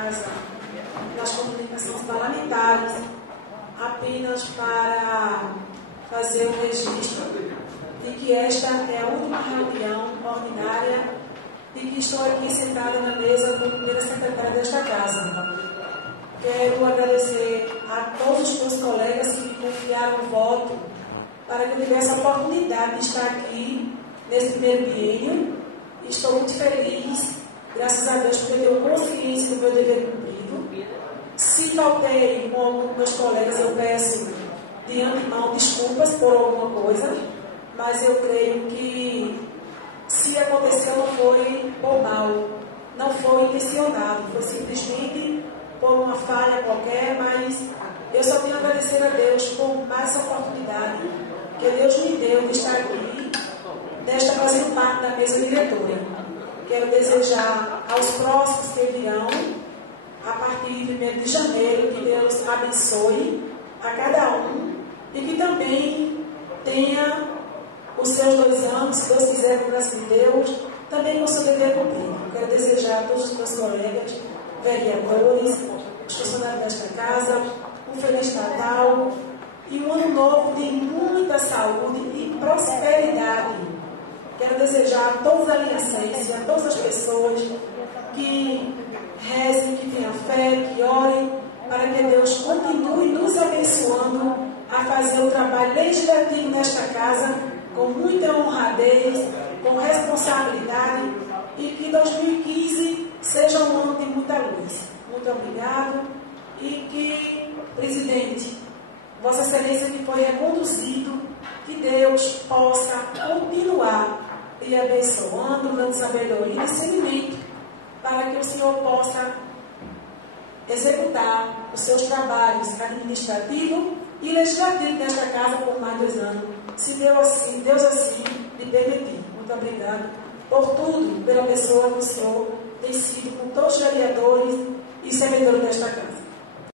casa das comunicações parlamentares, apenas para fazer o registro de que esta é a última reunião ordinária e que estou aqui sentada na mesa como primeira secretária desta casa. Quero agradecer a todos os meus colegas que me confiaram o voto para que eu tivesse a oportunidade de estar aqui nesse primeiro biênio. Estou muito feliz, graças a Deus, porque tenho consciência do meu dever cumprido. Se faltei com alguns dos meus colegas, eu peço de antemão desculpas por alguma coisa, mas eu creio que se aconteceu não foi por mal, não foi intencionado, foi simplesmente por uma falha qualquer, mas eu só tenho a agradecer a Deus por mais essa oportunidade que Deus me deu de estar aqui, desta fazendo parte da mesa diretora. Quero desejar aos próximos que virão, a partir de 1º de janeiro, que Deus abençoe a cada um e que também tenha os seus 2 anos, se Deus quiser, no braço de Deus, também com o seu dever cumprido. Quero desejar a todos os meus colegas, vereadores, os funcionários desta casa, um Feliz Natal e um ano novo de muita saúde e prosperidade. Quero desejar a todos a aliancenses, a todas as pessoas que rezem, que tenham fé, que orem, para que Deus continue nos abençoando a fazer o trabalho legislativo nesta casa com muita honradez, com responsabilidade e que 2015 seja um ano de muita luz. Muito obrigado e que, presidente, Vossa Excelência que foi reconduzido, que Deus possa continuar lhe abençoando, dando sabedoria e discernimento para que o Senhor possa executar os seus trabalhos administrativos e legislativos nesta casa por mais 2 anos, se Deus assim lhe permitir. Muito obrigado por tudo, pela pessoa que o Senhor tem sido com todos os vereadores e servidores desta casa.